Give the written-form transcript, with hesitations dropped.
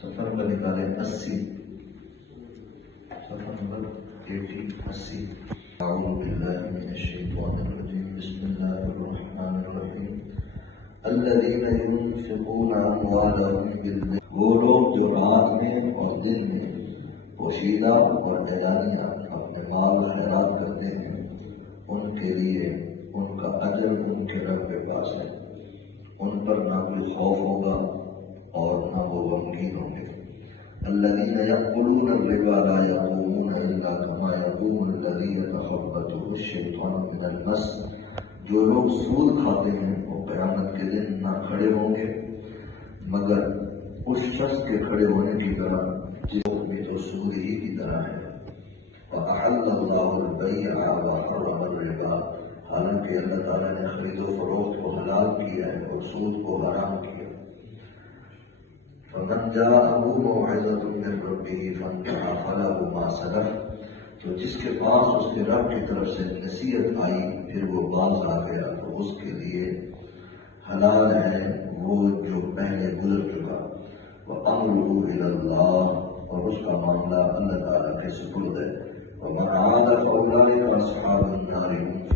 سفر کا نکالیں 80، صفحہ نمبر 80۔ اعوذ باللہ من الشیطان الرجیم، بسم اللہ الرحمن الرحیم۔ الذین ينفقون اموالهم بالليل، وہ لوگ جو رات میں اور دن میں پوشیدہ اور اعلانیہ اپنے مال خیرات کرتے ہیں، ان کے لیے ان کا اجر ان کے رب کے پاس ہے، ان پر نہ کوئی خوف ہوگا اور نہ وہ غمگین ہوں گے۔ الذین یأکلون الربا لا یقومون الا کما یقوم الذی یتخبطہ الشیطان من المس، جو لوگ سود کھاتے ہیں وہ قیامت کے دن نہ کھڑے ہوں گے مگر اس شخص کے کھڑے ہونے کی طرح جس میں جو سود ہی کی طرح ہے۔ وَأَحَلَّ اللَّهُ الْبَيْعَ وَحَرَّمَ الرِّبَا، حالانکہ اللہ تعالیٰ نے خرید و فروخت کو حلال کیا ہے اور سود کو حرام کیا۔ فَمَنْ جَاءَهُ مَوْعِظَةٌ مِّن رَّبِّهِ فَانتَهَىٰ فَلَهُ مَا سَلَفَ، تو جس کے پاس اس کے رب کی طرف سے نصیحت آئی پھر وہ باز آ گیا تو اس کے لیے حلال ہے وہ جو پہلے گزر چکا۔ وَأَمْرُهُ إِلَى اللَّهِ، اور اس کا معاملہ اللہ تعالیٰ کے سپرد ہے۔ وَمَنْ عَادَ فَأُولَٰئِكَ أَصْحَابُ النَّارِ هُمْ